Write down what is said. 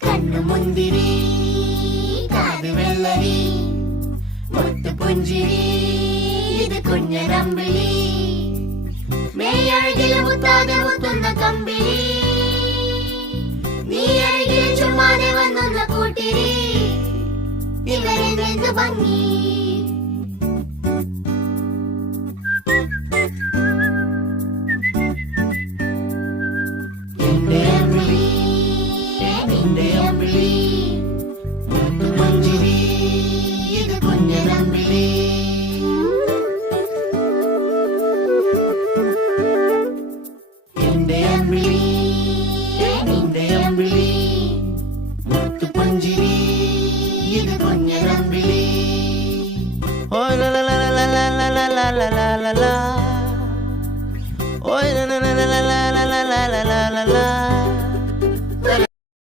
കണ്ണുമുന്തിരി കാത് വെള്ളരി മുത്തുപുഞ്ചിരി ഇത് കുഞ്ഞനമ്പിളി മേയഴകിൽ മുത്താതെ മുത്തുന്ന കമ്പിളി നീ അരികിൽ ചുമ്മാതെ വന്നൊന്ന കൂട്ടിരി ഇവരെ ഭംഗി